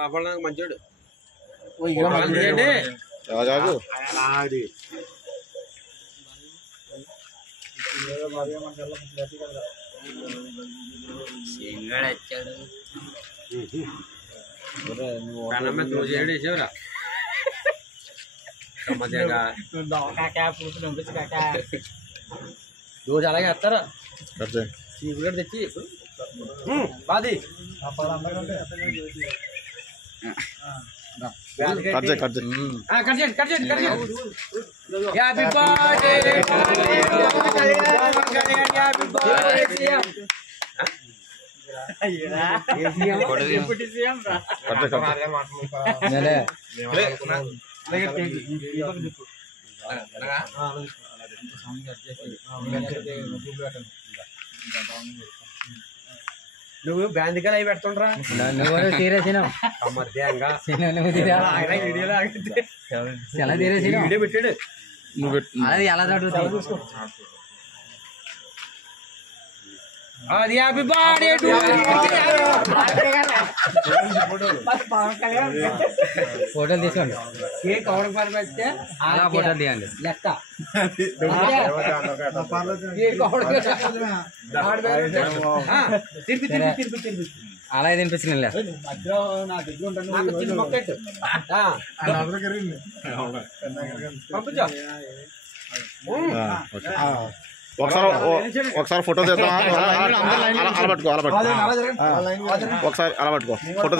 కాపాడడానికి మంచోడు వేసేవరా రోజు అలాగే వేస్తారా చీపులు తెచ్చి బాది నువ్వు బ్యాందికలు అవి పెడుతుండ్రా వీడియో పెట్టాడు అది ఎలా అది హ్యాపీ బర్త్డే టు ఫోటోలు తీసుకోండి కేక్ కవర్ పని పెడితే అలా ఫోటోలు తీయండి లెక్క అలా తినిపించిన ఒకసారి ఫోటో తీద్దాం. అలా పట్టుకో ఒకసారి అలా పట్టుకో ఫోటో